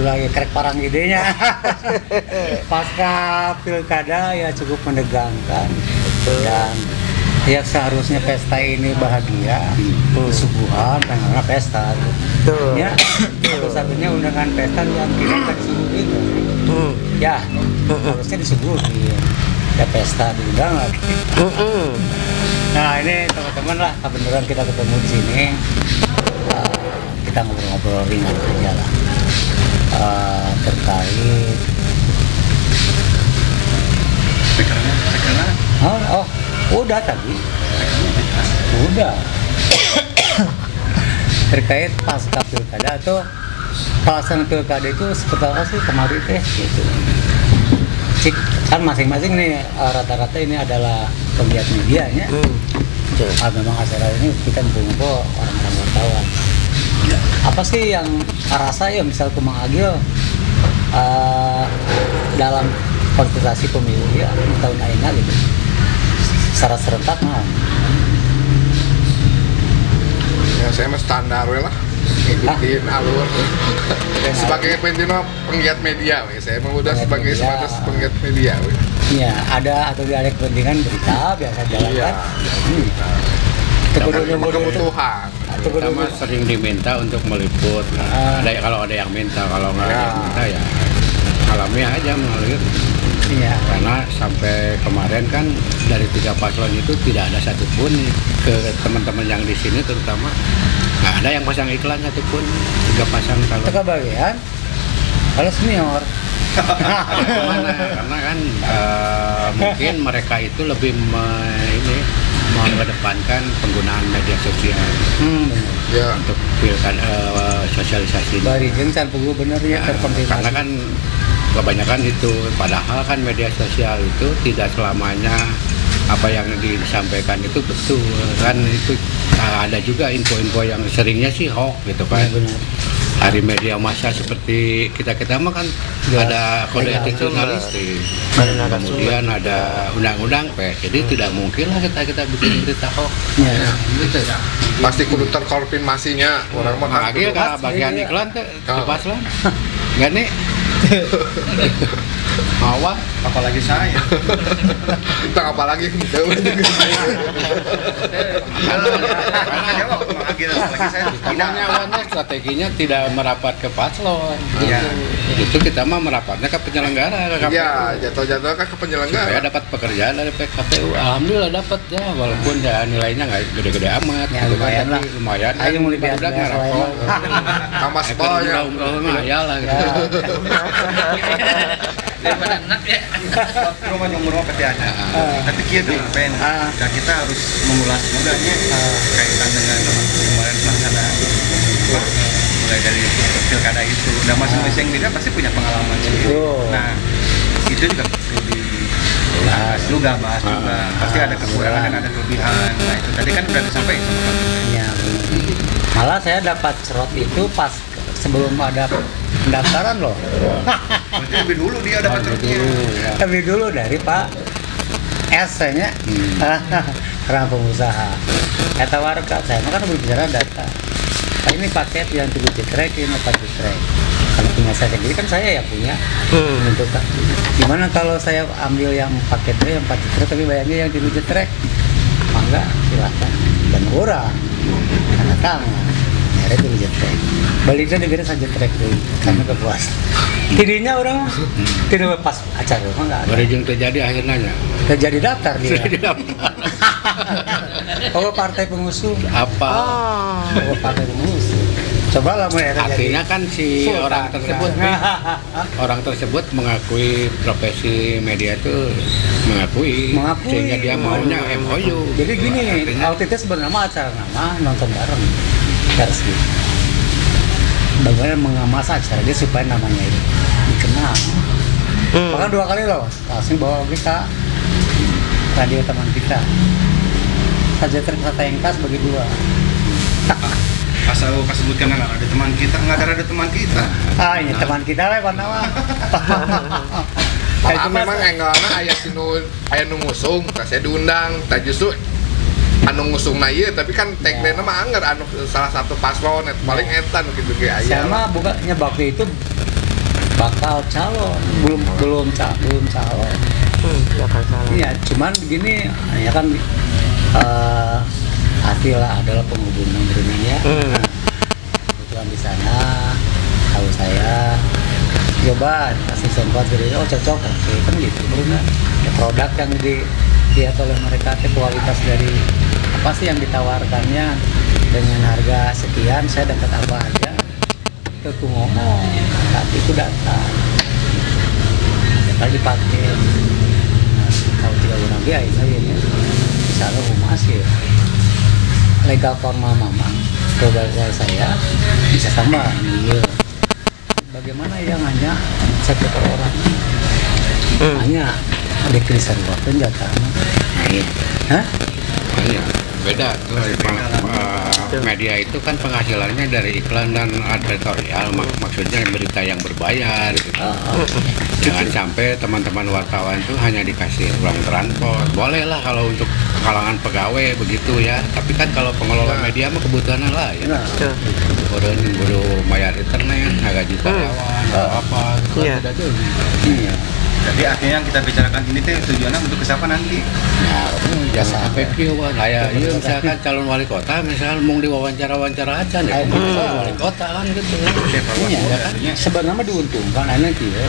dulu lagi krek parang idenya. Pasca pilkada ya cukup menegangkan dan ya seharusnya pesta ini bahagia, suguhan karena pesta. Ya, satu-satunya undangan pesta yang kita nggak disuguhin. Ya, harusnya disuguhin. Ya pesta diundang lagi. Nah ini teman-teman lah, kebenaran kita ketemu di sini. Kita ngobrol-ngobrol ringan aja lah terkait udah tadi udah terkait pasca pilkada atau pelaksanaan pilkada itu seperti apa sih kemarin teh gitu. Kan masing-masing nih rata-rata ini adalah penggiat medianya. Memang acara ini kita ngumpul orang-orang wartawan. Apa sih yang rasa ya misal Kumang Agil dalam kontestasi pemilu ya tahun aina gitu secara serentak ya saya mah standar lah ngikutin alur sebagai penggiat media saya mah udah sebagai penggiat media ya ada atau tidak ada kepentingan berita biasa jalankan kebutuhan. Kita mah sering diminta untuk meliput. Kalau ada yang minta, kalau nggak ada yang minta ya alami aja mengalir. Iya. Karena sampai kemarin kan dari 3 paslon itu tidak ada satupun ke teman-teman yang di sini terutama nggak ada yang pasang iklan satupun 3 pasang calon. Itu kebagian kalau senior. Kemana? Karena kan mungkin mereka itu lebih mengedepankan penggunaan media sosial untuk pilkada sosialisasi. Barijeng can pugu bener ya terkonfirmasi. Karena kan kebanyakan itu, padahal kan media sosial itu tidak selamanya apa yang disampaikan itu betul kan, itu ada juga info-info yang seringnya sih hoax gitu kan. Benar. Hari media massa seperti kita mah kan ada kode etik jurnalistik, kemudian ada undang-undang pers, jadi tidak mungkin lah kita bikin berita hoax. Gitu. Pasti kudu terkonfirmasinya orang mah lagi kalau bagian iklan tuh lepas lah nggak nih awal apalagi saya kita apalagi awalnya strateginya tidak merapat ke paslon. Itu kita mah merapatnya ke penyelenggara ke KPU. Iya, jatuh-jatuh kan ke penyelenggara. Saya dapat pekerjaan dari PKPU. Alhamdulillah dapat ya, walaupun ya nilainya nggak gede-gede amat. Ya, lumayan lah. Lumayan. Ayo mau lebih udah nggak rokok. Tambah spolnya. Umroh ya lah. Daripada enak ya. Rumah nomor ketiada. Tapi kita pen. Dan kita harus mengulas juga nya kaitan dengan kemarin pelaksanaan mulai dari pilkada itu. Dan masing-masing beda pasti punya pengalaman sendiri. Nah, itu juga perlu dibahas juga, Pasti ada kekurangan dan ada kelebihan. Nah, itu tadi kan udah disampaikan sama Pak. Ya, malah saya dapat slot itu pas sebelum ada pendaftaran loh. Berarti lebih dulu dia dapat slotnya. Lebih dulu dari Pak S nya. Orang pengusaha. Kata warga, saya kan berbicara data. Nah, ini paket yang 7 jetrek, ini 4 jetrek. Kalau punya saya sendiri kan saya yang punya. Menentukan. Gimana kalau saya ambil yang paketnya yang 4 jetrek tapi bayarnya yang 7 jetrek? Mangga silakan. Dan orang karena tangan. Nyari 7 jetrek. Baliknya negara 1 jetrek tuh karena kepuasan. Tidinya orang tidak pas acara enggak ada. Berujung terjadi akhirnya. Terjadi daftar dia. Oh, partai pengusung. Apa? Oh, partai pengusung. Coba lah mulai artinya kan si orang tersebut mengakui profesi media itu mengakui sehingga dia maunya MOU. Jadi gini, waktu itu sebenarnya acara nama nonton bareng pers gitu. Bagaimana mengemas acara dia supaya namanya itu dikenal. Bahkan 2 kali loh, langsung bawa kita radio teman kita. Saja terkata yang khas bagi 2. Pas sebutkan ada teman kita, nggak ada teman kita. Ini teman kita lah Pak Nawa. Kalau memang enggaknya aya nu ngusung, saya diundang, tak justru anu ngusung na ieu tapi kan tagline mah anggar anu salah satu paslon paling etan gitu kayak aya. Sama bukannya waktu itu bakal calon, belum calon. Bakal calon. Iya, cuman begini ya kan Atila adalah penghubung dunia. Kebetulan di sana tahu saya, coba kasih sempat jadi cocok, oke kan gitu benar. Ya, produk yang dilihat oleh mereka, kualitas dari apa sih yang ditawarkannya dengan harga sekian, saya dapat apa aja. Itu ngomong, tapi itu data dipakai. Nah, kalau tidak orang dia ini misalnya humas ya legal formal mamang keluarga saya bisa tambah nih. Bagaimana yang hanya satu orang hanya dekresan waktu jatahnya. Hah? Iya, beda tuh. Media itu kan penghasilannya dari iklan dan editorial, maksudnya berita yang berbayar gitu. Jangan sampai teman-teman wartawan tuh hanya dikasih uang transport. Boleh lah kalau untuk kalangan pegawai begitu ya, tapi kan kalau pengelola media mah kebutuhan lain. Bodoh bayar internet, gaji karyawan, apa gitu. Iya. Jadi akhirnya yang kita bicarakan ini tuh tujuannya untuk ke siapa nanti? Nah, jangan sampai kieuan. Kayak misalkan calon wali kota, misalnya mau diwawancara aja nih, wali kota kan gitu. Iya, kan? Sebenarnya diuntungkan anak kieu.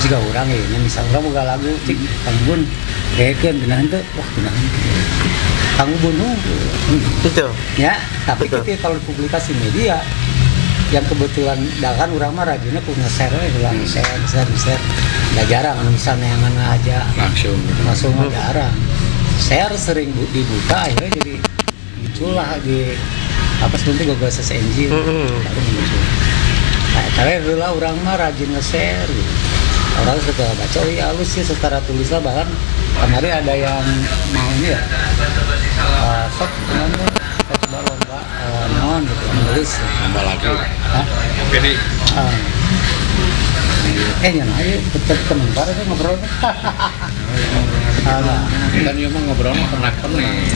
Jika orang ini misalnya boga lagu cik Kang kayak benahan tuh, wah benahan Kang Bun Betul. Ya, tapi ketika kalau publikasi media yang kebetulan bahkan orang mah rajinnya punya share nggak jarang misalnya yang aja langsung jarang share sering dibuka akhirnya jadi muncullah di apa sebenarnya Google Search Engine baru muncul. Nah, karena orang mah rajin nge-share gitu. Orang suka baca, oh iya halus sih secara tulisan, bahkan kemarin ada yang mau ini ya sok coba lomba non gitu menulis tambah lagi. Oke deh. Yang aja tetap sementara saya ngobrol. Kan dia mah ngobrol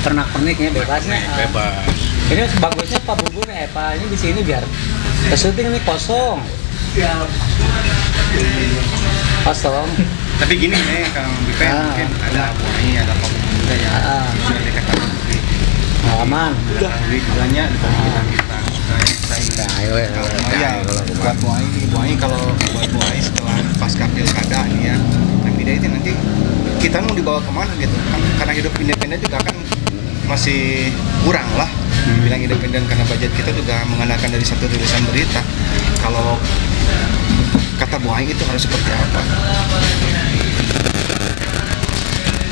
Pernak-perniknya bebasnya. Bebas. Ini bagusnya Pak Bubun Pak ini di sini biar syuting ini kosong. Tapi gini nih Kang Bipen, mungkin ada Buai, ada Pak Bunda yang sudah dekat sama pengalaman udah banyak dibanding kita buat Buai kalau buat Buai setelah pasca pilkada nih ya yang beda itu nanti kita mau dibawa kemana gitu kan, karena hidup independen juga kan masih kurang lah bilang independen karena budget kita juga mengandalkan dari satu tulisan berita. Kalau kata Buai itu harus seperti apa?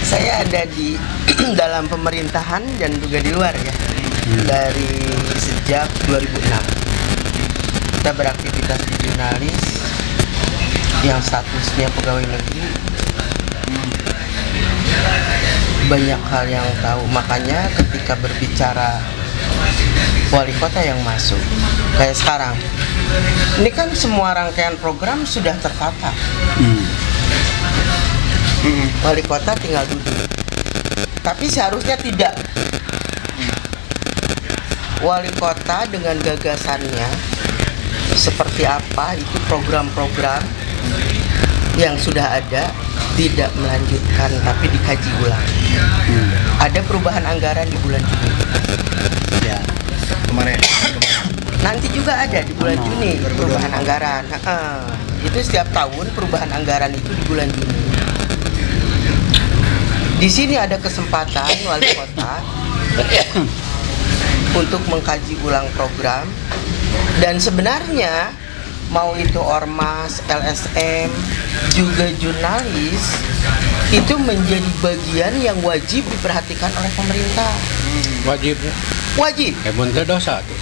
Saya ada di dalam pemerintahan dan juga di luar ya. Dari sejak 2006 kita beraktivitas di jurnalis yang statusnya pegawai negeri. Banyak hal yang tahu, makanya ketika berbicara wali kota yang masuk kayak sekarang ini kan semua rangkaian program sudah tertata. Wali kota tinggal duduk, tapi seharusnya tidak. Wali kota dengan gagasannya seperti apa, itu program-program yang sudah ada tidak melanjutkan tapi dikaji ulang. Ada perubahan anggaran di bulan Juni ya, kemarin. Nanti juga ada di bulan Juni perubahan anggaran. Itu setiap tahun perubahan anggaran itu di bulan Juni. Di sini ada kesempatan wali kota untuk mengkaji ulang program, dan sebenarnya mau itu ormas, LSM, juga jurnalis itu menjadi bagian yang wajib diperhatikan oleh pemerintah. Wajib. Emang itu dosa tuh.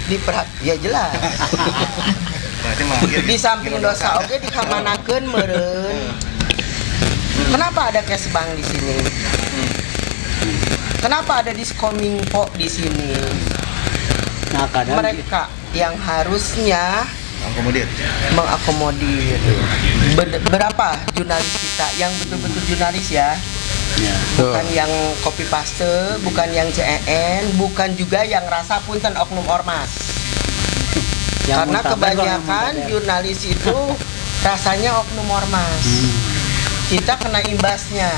Ya jelas. Di samping dosa oke dikamanakeun meureun. Kenapa ada Kesbang di sini? Kenapa ada Diskominfo di sini? Nah, mereka yang harusnya mengakomodir. Berapa jurnalis kita yang betul-betul jurnalis ya? Bukan yang copy paste, bukan yang CEN, bukan juga yang rasa punten oknum ormas. Karena kebanyakan jurnalis itu rasanya oknum ormas. Kita kena imbasnya.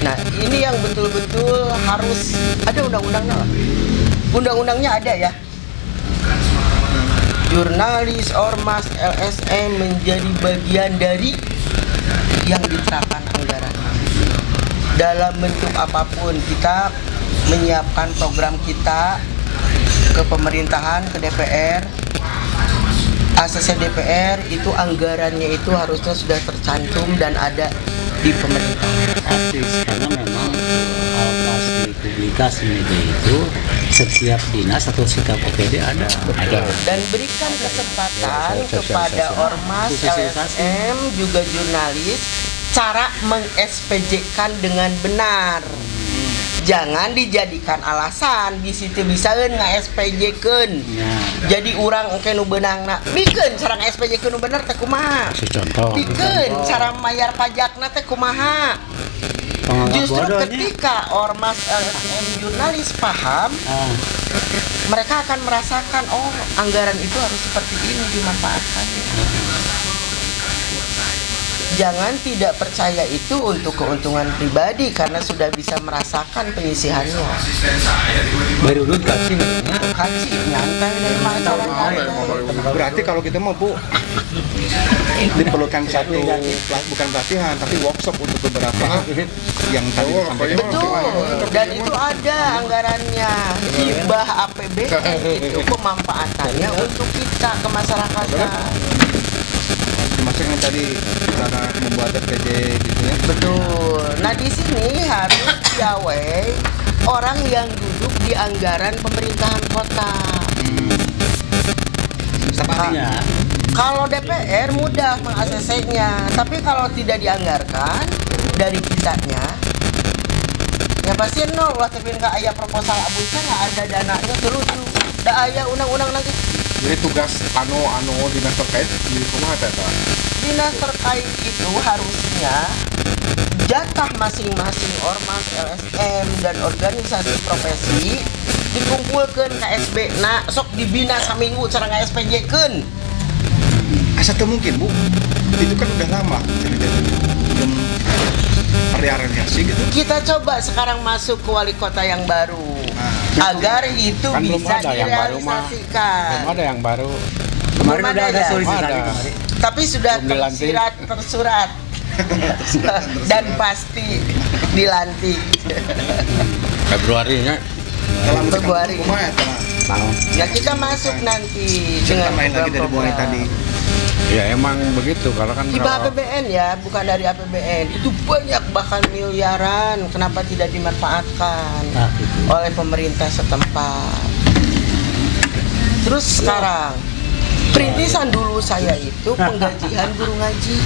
Nah, ini yang betul-betul harus ada undang-undangnya lah. Undang-undangnya ada ya. Jurnalis, ormas, LSM menjadi bagian dari yang diterapkan anggaran. Dalam bentuk apapun kita menyiapkan program kita ke pemerintahan, ke DPR, ACC DPR itu anggarannya itu harusnya sudah tercantum dan ada di pemerintah. Pasti, karena memang pas dipublikasi media itu setiap dinas atau setiap OPD ada. Dan berikan kesempatan kepada ormas, LSM, juga jurnalis cara meng-SPJ-kan dengan benar. Jangan dijadikan alasan di situ bisaeun nga-SPJ-keun. Jadi urang engke nu beunangna mikeun cara nga-SPJ-keun nu bener teh kumaha? Contoh. Mikeun cara mayar pajakna teh kumaha? Justru ketika ormas LSM jurnalis paham, mereka akan merasakan oh anggaran itu harus seperti ini dimanfaatkan. Jangan tidak percaya itu untuk keuntungan pribadi karena sudah bisa merasakan penyisihannya. Baru dulu kasih nyantai dari mana. Berarti kalau kita mau Bu diperlukan satu bukan pelatihan tapi workshop untuk beberapa yang tadi disampaikan. Betul. Dan itu ada anggarannya. Hibah APBN itu pemanfaatannya untuk kita ke masyarakatan. Termasuk yang tadi cara membuat RPJ gitu ya. Betul. Nah di sini harus piawai orang yang duduk di anggaran pemerintahan kota. Sepertinya. Kalau DPR mudah meng-ACC-nya, tapi kalau tidak dianggarkan dari kitanya, ya pasti nol. Wah tapi nggak ada proposal abusnya, nggak ada dananya terus. Nggak ada undang-undang lagi. Jadi tugas anu dinas terkait di kumaha teh? Dinas terkait itu harusnya jatah masing-masing ormas, LSM dan organisasi profesi dikumpulkan KSB. Nah, sok dibina saminggu cara nge-SPJ-keun. Asa teu mungkin Bu. Itu kan udah lama ceritanya. Belum realisasi gitu. Kita coba sekarang masuk ke wali kota yang baru. Agar itu kan bisa direalisasikan. Belum ada yang baru. Kemarin udah ada ya? solisitasi kemarin. Tapi sudah tersurat dan pasti dilantik. Februarinya. Februari. Tahun. Ya kita masuk nanti dengan main lagi dari mulai tadi. Ya emang begitu kalau kan hibah APBN ya, bukan dari APBN. Itu banyak bahkan miliaran. Kenapa tidak dimanfaatkan oleh pemerintah setempat? Terus sekarang perintisan dulu saya itu penggajian guru ngaji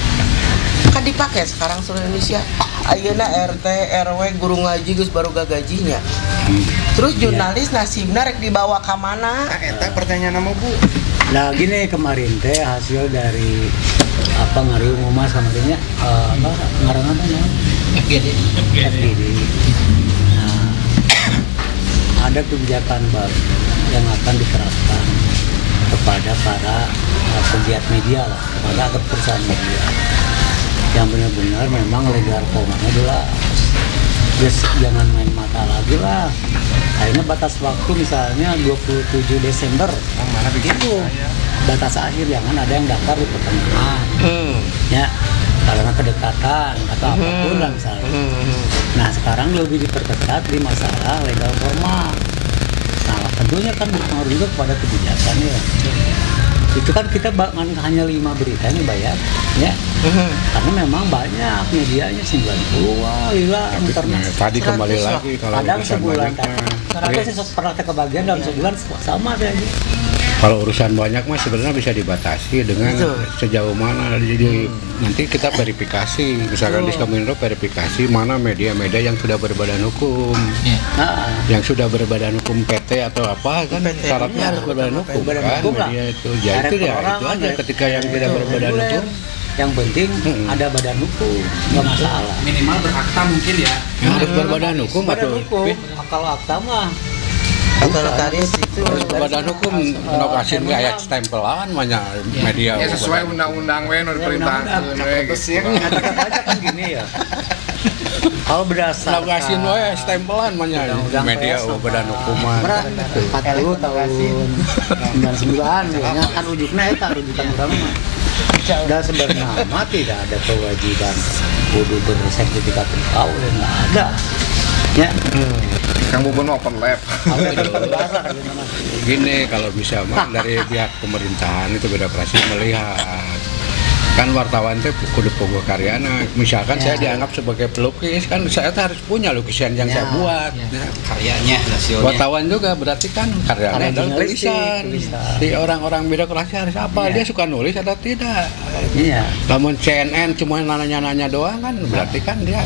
kan dipakai sekarang seluruh Indonesia. Ayeuna RT RW guru ngaji geus baru gajinya. Terus jurnalis nasibna rek dibawa ke mana? Eta pertanyaan nama Bu. Nah gini kemarin teh hasil dari apa ngariung umas kemarinnya apa ngaranna teh FGD. Nah ada kebijakan baru yang akan diterapkan kepada para pegiat media lah, kepada perusahaan media yang benar-benar memang legal formatnya jelas. Just jangan main mata lagi lah. Akhirnya batas waktu misalnya 27 Desember. Mana begitu? Batas akhir, jangan ada yang daftar di pertengahan. Ya, karena kedekatan atau apapun lah misalnya. Nah sekarang lebih diperketat di masalah legal formal. Nah tentunya kan berpengaruh juga kepada kebijakan ya. Itu kan kita hanya 5 berita nih bayar ya. Karena memang banyak medianya 90 hilang internet. Tadi kembali lagi kalau kadang urusan sebulan banyaknya. karena sih pernah kebagian dalam sebulan sama aja. Kalau urusan banyak mah sebenarnya bisa dibatasi dengan sejauh mana. Jadi nanti kita verifikasi, misalkan di Kominfo verifikasi mana media-media yang sudah berbadan hukum, yang sudah berbadan hukum PT atau apa kan syaratnya harus berbadan hukum kan media itu. Jadi itu ya itu aja ketika yang tidak berbadan hukum. Yang penting ada badan hukum, nggak masalah. Minimal berakta mungkin ya. Harus berbadan hukum atau kalau akta mah Otoritaris itu badan hukum lokasi kayak stempelan banyak media. Ya sesuai undang-undang we nu diperintahkeun we. Kata-kata kan gini ya. Kalau berdasarkan Lokasi we stempelan banyak media badan hukuman. 40 tahun 99 ya kan ujungnya eta rujukan urang mah. Dan sebenarnya tidak ada kewajiban kudu bersertifikat tahun enggak ada. Ya. Kang Bubun open lab. Gini kalau bisa mah dari pihak pemerintahan itu birokrasi melihat kan wartawan teh kudu pogo karyana. Misalkan saya dianggap sebagai pelukis kan saya harus punya lukisan yang saya buat. Karyanya, hasilnya. Wartawan juga berarti kan karyanya adalah tulisan. Di orang-orang birokrasi harus apa? Dia suka nulis atau tidak? Iya. Namun CNN cuma nanya-nanya doang kan berarti kan dia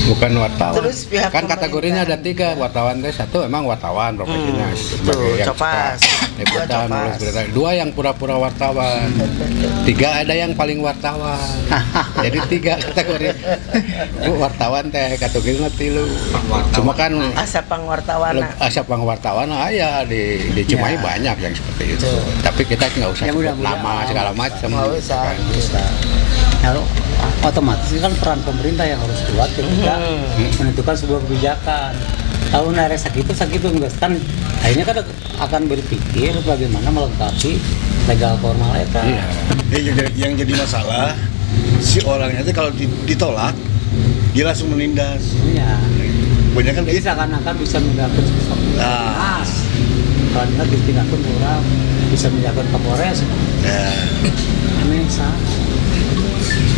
bukan wartawan. Terus pihak Kan kategorinya ada 3 wartawan teh. 1 emang wartawan profesinya sebagai yang copas. liputan nulis berita. 2 yang pura-pura wartawan. 3 ada yang paling wartawan. Jadi 3 kategori. Wartawan teh kategorinya 3. Cuma kan Asa pangwartawana. asap pangwartawan aya di Cimahi banyak yang seperti itu. Tapi kita nggak usah Ya, sebut mudah-mudahan. nama segala macam. Nggak usah. Kan. Bisa. Kalau otomatis kan peran pemerintah yang harus kuat ketika menentukan sebuah kebijakan. Kalau narik segitu enggak kan akhirnya kan akan berpikir bagaimana melengkapi legal formal itu. Iya. Yang jadi masalah si orangnya itu kalau ditolak dia langsung menindas. Iya. Banyak kan Jadi seakan-akan bisa mendapat sesuatu. Nah. Kalau kita ditinggalkan orang bisa menjaga Kapolres. ya, Aneh sama.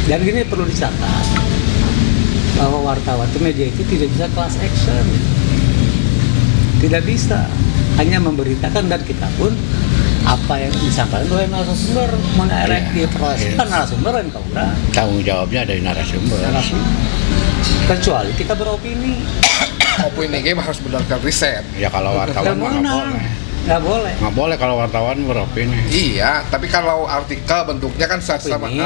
Dan gini perlu dicatat bahwa wartawan itu media itu tidak bisa class action, tidak bisa hanya memberitakan dan kita pun apa yang disampaikan oleh narasumber mana di proses kan narasumber yang kau udah Tanggung jawabnya dari narasumber. kecuali kita beropini Opini ge harus berdasarkan riset. Ya kalau wartawan mah nggak boleh. nggak boleh Kalau wartawan beropini. Iya, tapi kalau artikel bentuknya kan sama. Opini.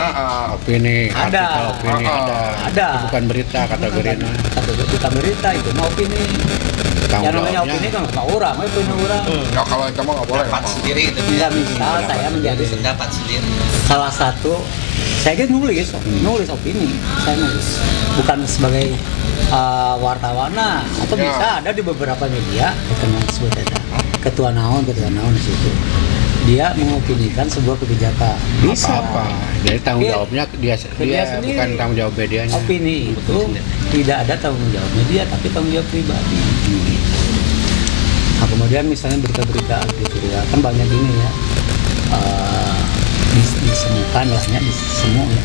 Opini, Ada. artikel opini ada. Ada. Itu bukan berita kategorinya. kita berita itu mau opini Tanggung yang namanya jawabnya. opini kan mau orang punya orang Ya kalau itu mah nggak boleh. Pendapat sendiri itu. nggak bisa saya menjadi Pendapat sendiri. salah satu saya kan nulis opini saya nulis bukan sebagai wartawan atau Ya. bisa ada di beberapa media teman sebut ada ketua naon di situ dia mengopinikan sebuah kebijakan bisa Apa-apa. Jadi tanggung Dia- jawabnya dia sendiri. bukan tanggung jawab medianya. opini itu tidak ada tanggung jawab media tapi tanggung jawab pribadi. Nah, kemudian misalnya berita-berita gitu ya kan banyak ini ya disemukan lah ya disemu ya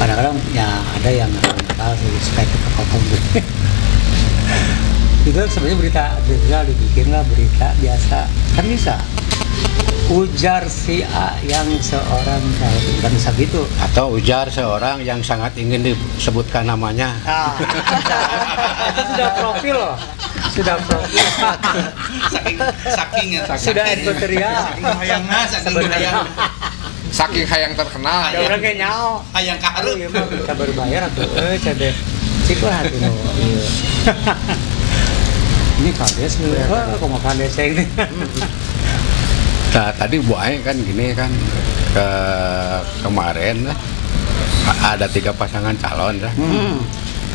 kadang-kadang ya ada yang nakal supaya kepotong gitu. Itu sebenarnya berita dibikin lah berita biasa kan bisa ujar si A yang seorang kan bisa gitu. Atau ujar seorang yang sangat ingin disebutkan namanya. Nah, itu sudah profil loh. Sudah profil. Saking Sudah editorial. Sebenarnya Saking hayang terkenal. ada orang kayak nyao. Hayang Aduh, kaharep. ya mah kita berbayar atau cede. Cik lah hati lo. Ini kades nih. Kok mau kades ini? Nah, tadi Bu Ai kan gini kan kemarin ada 3 pasangan calon ya.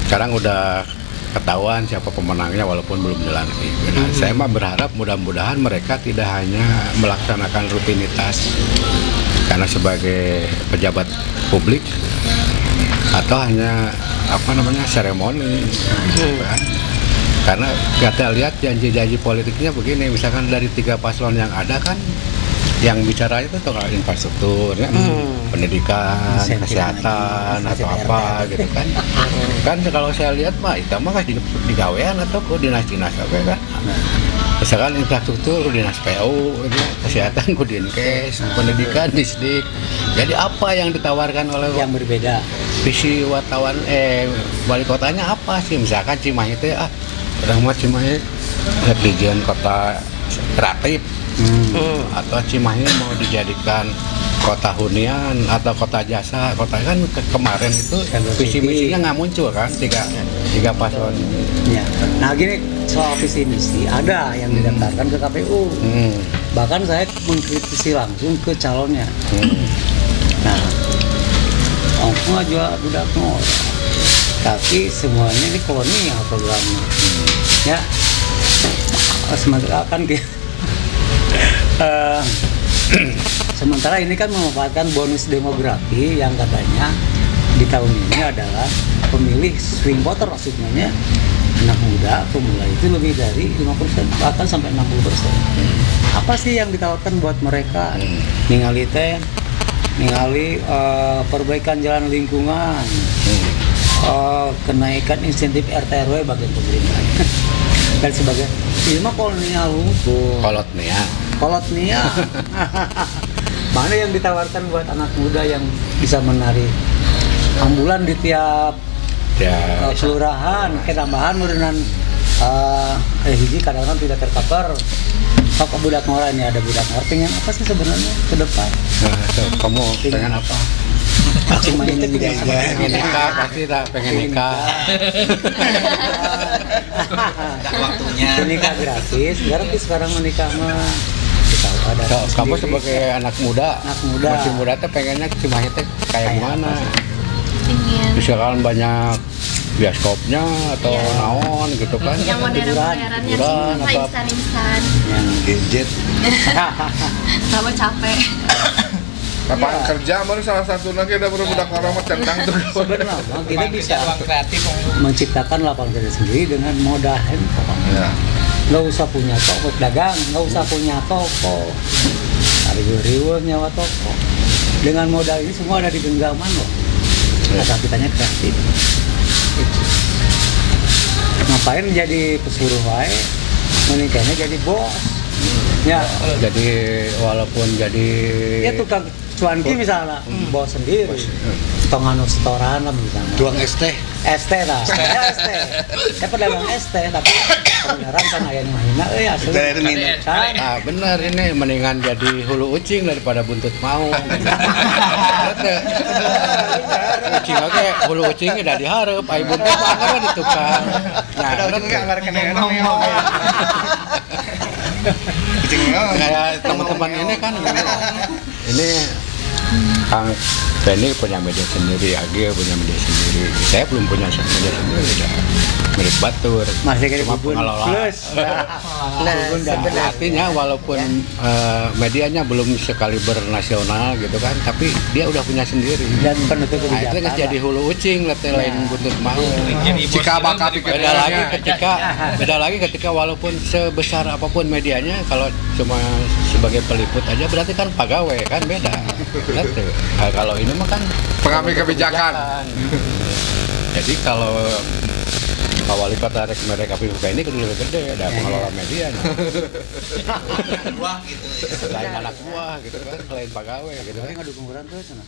Sekarang udah ketahuan siapa pemenangnya walaupun belum dilantik. Nah, saya mah berharap mudah-mudahan mereka tidak hanya melaksanakan rutinitas karena sebagai pejabat publik atau hanya seremoni gitu kan. Karena kita lihat janji-janji politiknya begini, misalkan dari 3 paslon yang ada kan yang bicara itu soal infrastruktur ya, pendidikan, kesehatan atau apa gitu kan. Kan kalau saya lihat mah itu mah kasih digawean atau ke dinas-dinas apa kan. Misalkan infrastruktur dinas PU, gitu, kesehatan ku Dinkes, pendidikan Disdik. Jadi apa yang ditawarkan oleh Yang berbeda. visi wartawan wali kotanya apa sih? Misalkan Cimahi itu udah Cimahi netizen kota kreatif atau Cimahi mau dijadikan kota hunian atau kota jasa, kota kan kemarin itu visi misinya nggak muncul kan, tiga paslon. Ya. Nah gini, soal visi misi ada yang didaftarkan ke KPU. Bahkan saya mengkritisi langsung ke calonnya. Nah, ongkong jual budak ngor, tapi semuanya ini kolonial programnya. Ya, sementara kan sementara ini kan memanfaatkan bonus demografi yang katanya di tahun ini adalah pemilih swing voter, maksudnya anak muda pemula itu lebih dari 5%, bahkan sampai 60%. Apa sih yang ditawarkan buat mereka? Ningali perbaikan jalan lingkungan, kenaikan insentif RT RW bagian pemerintah dan sebagainya. Ini mah kolonial hukum. Kolotnia. Mana yang ditawarkan buat anak muda yang bisa menari ambulan di tiap kelurahan, ketambahan merenan hiji kadang-kadang tidak tercover. Kok budak ngora ini ada budak ngora, pengen apa sih sebenarnya ke depan? Kamu pengen apa? Cuma ini pengen nikah, pasti tak pengen nikah. Waktunya. Nikah gratis sekarang menikah mah. Kamu sebagai anak muda, masih muda teh pengennya cimahnya teh kayak gimana? Misalkan banyak bioskopnya atau naon gitu kan? Yang modern-modernnya sih, instan-instan. Yang gadget. Kamu capek. Lapangan kerja mana salah satu lagi ada budak orang mah centang tuh. Sebenarnya kita bisa menciptakan lapangan kerja sendiri dengan modal handphone. Ya. Nggak usah punya toko dagang, nggak usah punya toko, riuh-riuh nyawa toko. Dengan modal ini semua ada di genggaman loh. Asal kitanya kreatif. Itu. Ngapain jadi pesuruh wae, menikahnya jadi bos. Ya. Jadi walaupun jadi ya tukang cuanki misalnya, bos sendiri. Tongan setoran lah misalnya. Tuang ST. ST lah. Ya ST. Saya pedagang ST tapi kebenaran kan aya nu mahina asli. Kan. Ah benar, ini mendingan jadi hulu ucing daripada buntut mau. Ucing oke, hulu ucingnya udah diharap, ai buntut mah anggar di tukang. Nah, anggar kena kayak teman-teman ini kan ini Kang Benny punya media sendiri, Agil punya media sendiri. Saya belum punya media sendiri, ya. Mirip batur. Masih kayak cuma Bubun pengelola. Plus. Artinya walaupun medianya belum sekaliber nasional gitu kan, tapi dia udah punya sendiri. Dan penutup Nah, itu nggak jadi hulu ucing, lain buntut mau. Jika bakal Beda lagi ketika walaupun sebesar apapun medianya, kalau cuma sebagai peliput aja berarti kan pegawai kan beda. Gitu. Nah, kalau ini mah kan pengambil kebijakan. Jadi kalau Pak Wali Kota mereka PUK ini lebih gede, ada pengelola media. Selain anak buah gitu kan, selain pegawai gitu kan. Ngadu kumpulan tuh sana.